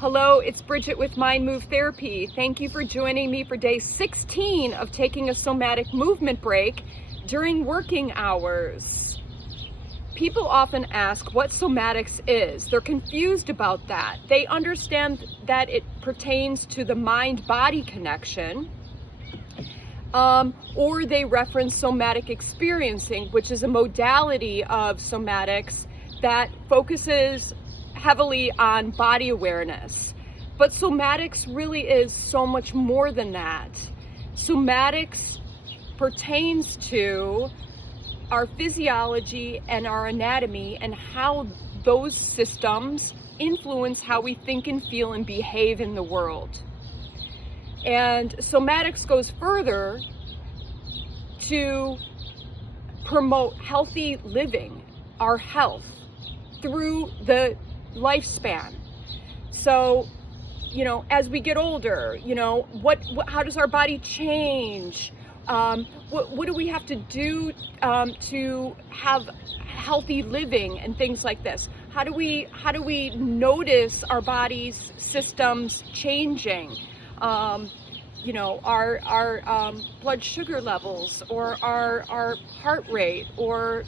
Hello, it's Bridget with Mind Move Therapy. Thank you for joining me for day 16 of taking a somatic movement break during working hours. People often ask what somatics is. They're confused about that. They understand that it pertains to the mind-body connection, or they reference somatic experiencing, which is a modality of somatics that focuses heavily on body awareness. But somatics really is so much more than that. Somatics pertains to our physiology and our anatomy and how those systems influence how we think and feel and behave in the world. And somatics goes further to promote healthy living, our health, through the lifespan. So, as we get older, how does our body change? What do we have to do to have healthy living and things like this? How do we notice our body's systems changing? Our blood sugar levels, or our heart rate, or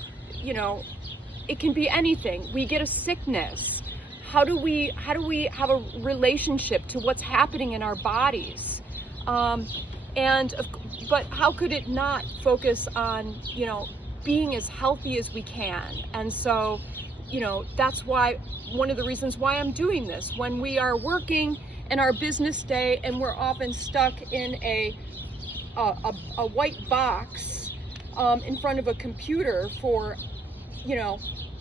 it can be anything. We get a sickness. How do we have a relationship to what's happening in our bodies? But how could it not focus on being as healthy as we can? And so that's why, one of the reasons why I'm doing this. When we are working in our business day and we're often stuck in a white box in front of a computer for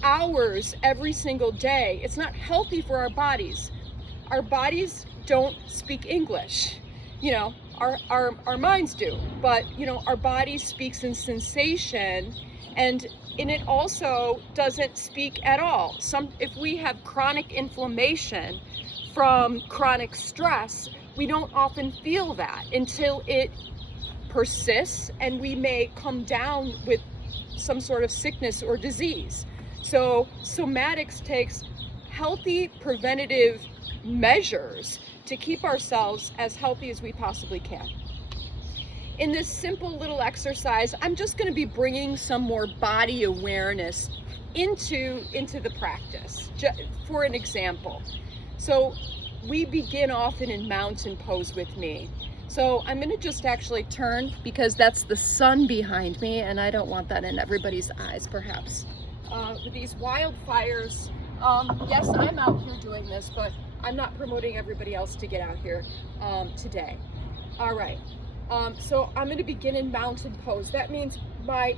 hours every single day, it's not healthy for our bodies. Our bodies don't speak English. Our minds do, but our body speaks in sensation, and it also doesn't speak at all. If we have chronic inflammation from chronic stress, we don't often feel that until it persists, and we may come down with some sort of sickness or disease. So somatics takes healthy preventative measures to keep ourselves as healthy as we possibly can. In this simple little exercise, I'm just going to be bringing some more body awareness into the practice. For an example, so we begin often in mountain pose with me. So I'm going to just actually turn, because that's the sun behind me, and I don't want that in everybody's eyes, perhaps. With these wildfires, yes, I'm out here doing this, but I'm not promoting everybody else to get out here today. All right, so I'm going to begin in mountain pose. That means my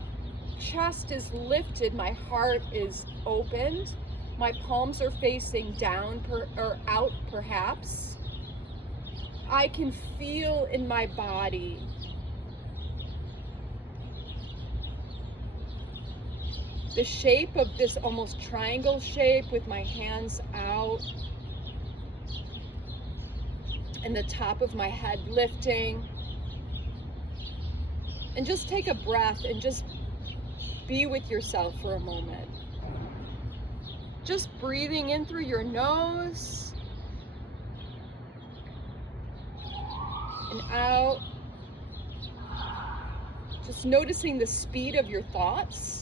chest is lifted, my heart is opened, my palms are facing down or out perhaps. I can feel in my body the shape of this almost triangle shape with my hands out and the top of my head lifting. And just take a breath and just be with yourself for a moment. Just breathing in through your nose and out. Just noticing the speed of your thoughts.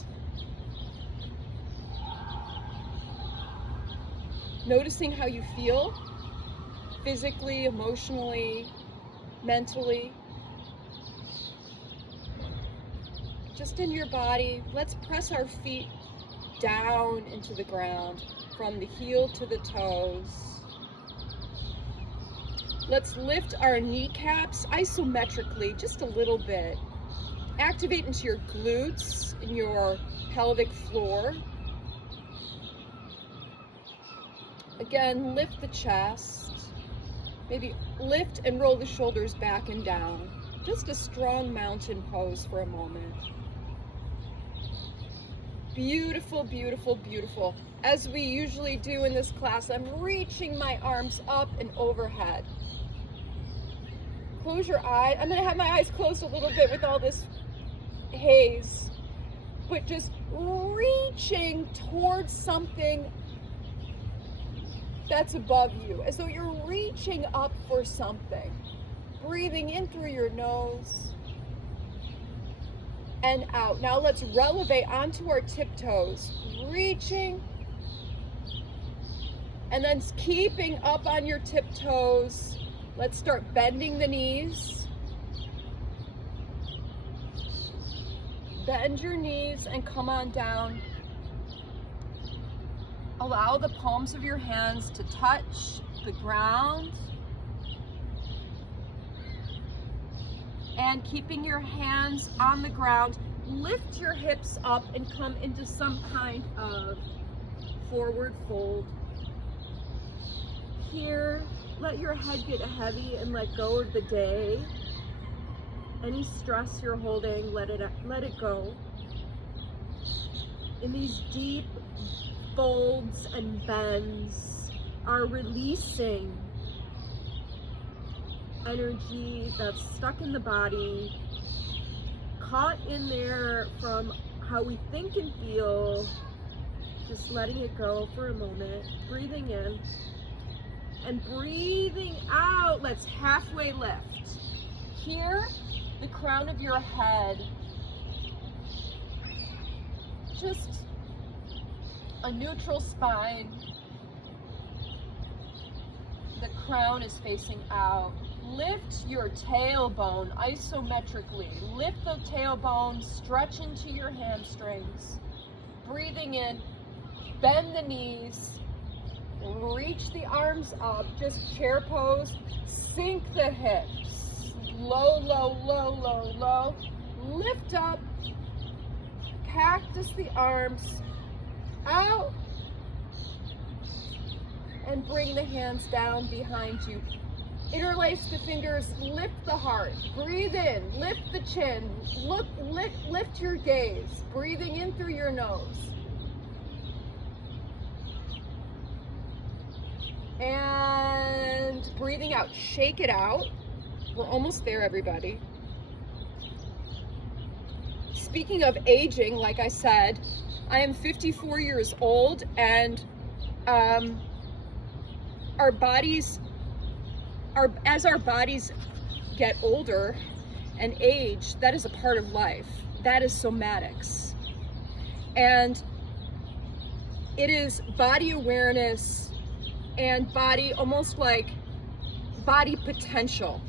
Noticing how you feel physically, emotionally, mentally. Just in your body. Let's press our feet down into the ground from the heel to the toes. Let's lift our kneecaps isometrically just a little bit. Activate into your glutes and your pelvic floor. Again, lift the chest. Maybe lift and roll the shoulders back and down. Just a strong mountain pose for a moment. Beautiful, beautiful, beautiful. As we usually do in this class, I'm reaching my arms up and overhead. Close your eye. I'm going to have my eyes closed a little bit with all this haze, but just reaching towards something that's above you, as though you're reaching up for something. Breathing in through your nose and out. Now let's relevate onto our tiptoes, reaching, and then keeping up on your tiptoes. Let's start bending the knees. Bend your knees and come on down. Allow the palms of your hands to touch the ground. And keeping your hands on the ground, lift your hips up and come into some kind of forward fold. Here, let your head get heavy and let go of the day. Any stress you're holding, let it go. In these deep folds and bends are releasing energy that's stuck in the body, caught in there from how we think and feel. Just letting it go for a moment, breathing in and breathing out. Let's halfway lift. Here, the crown of your head, just a neutral spine. The crown is facing out. Lift your tailbone isometrically. Lift the tailbone, stretch into your hamstrings. Breathing in, bend the knees, reach the arms up, just chair pose, sink the hips. Low, low, low, low, low. Lift up, cactus the arms out, and bring the hands down behind you. Interlace the fingers, lift the heart, breathe in, lift the chin, lift your gaze, breathing in through your nose. And breathing out, shake it out. We're almost there, everybody. Speaking of aging, like I said, I am 54 years old, and our bodies as our bodies get older and age, that is a part of life. That is somatics. And it is body awareness and body, almost like body potential.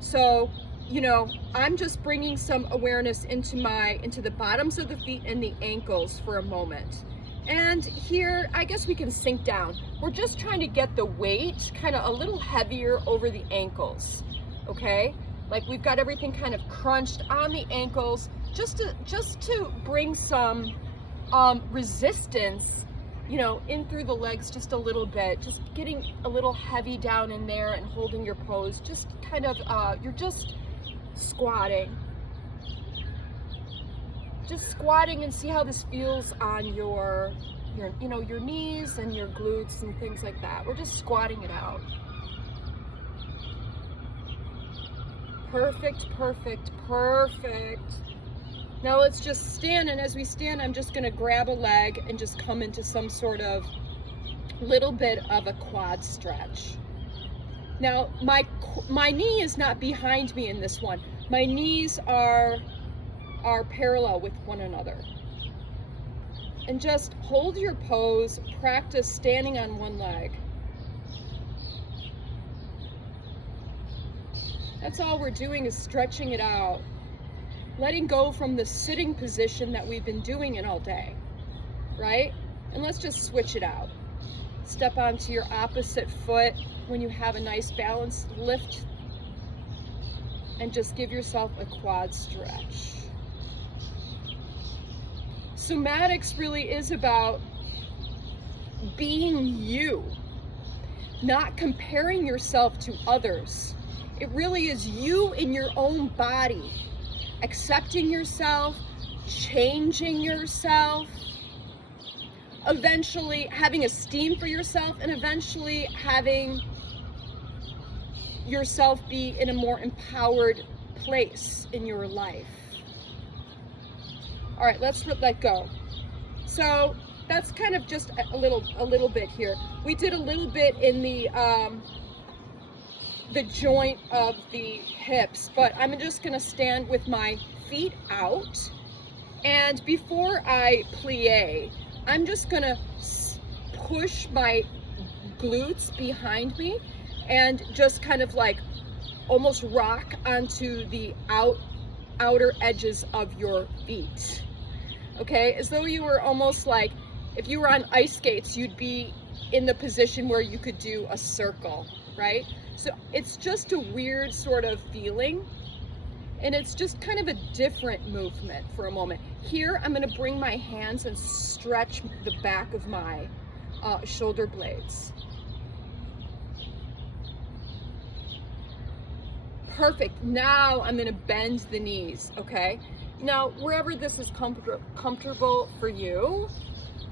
So, you know, I'm just bringing some awareness into the bottoms of the feet and the ankles for a moment. And here, I guess we can sink down. We're just trying to get the weight kind of a little heavier over the ankles, okay? Like we've got everything kind of crunched on the ankles, just to bring some resistance, you know, in through the legs just a little bit, just getting a little heavy down in there and holding your pose. Just kind of, you're just squatting. Just squatting, and see how this feels on your knees and your glutes and things like that. We're just squatting it out. Perfect, perfect, perfect. Now let's just stand, and as we stand, I'm just gonna grab a leg and just come into some sort of little bit of a quad stretch. Now my knee is not behind me in this one. My knees are parallel with one another. And just hold your pose, practice standing on one leg. That's all we're doing, is stretching it out. Letting go from the sitting position that we've been doing it all day, right? And let's just switch it out. Step onto your opposite foot when you have a nice balanced lift, and just give yourself a quad stretch. Somatics really is about being you, not comparing yourself to others. It really is you in your own body, accepting yourself, changing yourself, eventually having esteem for yourself, and eventually having yourself be in a more empowered place in your life. All right, let's let go. So that's kind of just a little bit here. We did a little bit in the joint of the hips, but I'm just gonna stand with my feet out. And before I plie, I'm just gonna push my glutes behind me and just kind of like almost rock onto the outer edges of your feet. Okay, as though you were almost like, if you were on ice skates, you'd be in the position where you could do a circle, right? So it's just a weird sort of feeling, and it's just kind of a different movement for a moment. Here, I'm gonna bring my hands and stretch the back of my shoulder blades. Perfect. Now I'm gonna bend the knees, okay? Now, wherever this is comfortable for you,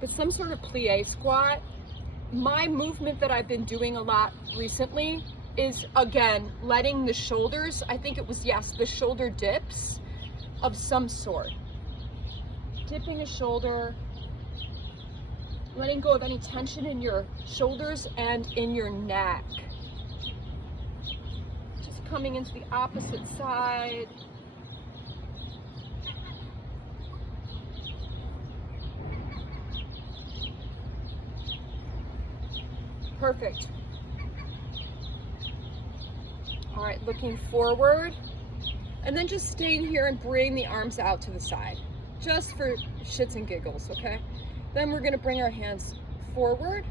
but some sort of plie squat, my movement that I've been doing a lot recently is, again, letting the shoulders, I think it was, yes, the shoulder dips of some sort. Dipping a shoulder, letting go of any tension in your shoulders and in your neck. Just coming into the opposite side. Perfect. All right, looking forward. And then just staying here and bring the arms out to the side, just for shits and giggles, okay? Then we're gonna bring our hands forward,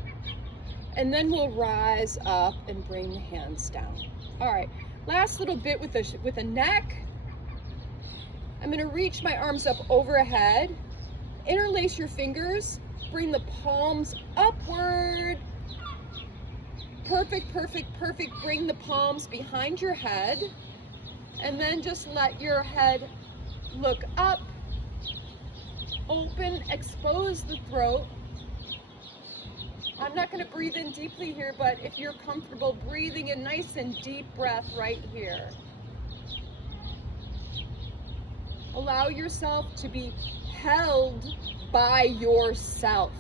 and then we'll rise up and bring the hands down. All right, last little bit with the neck. I'm gonna reach my arms up overhead, interlace your fingers, bring the palms upward. Perfect, perfect, perfect. Bring the palms behind your head, and then just let your head look up, open, expose the throat. I'm not going to breathe in deeply here, but if you're comfortable breathing a nice and deep breath right here. Allow yourself to be held by yourself.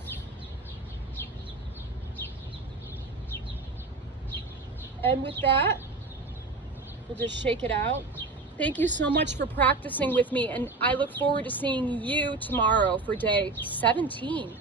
And with that, we'll just shake it out. Thank you so much for practicing with me, and I look forward to seeing you tomorrow for day 17.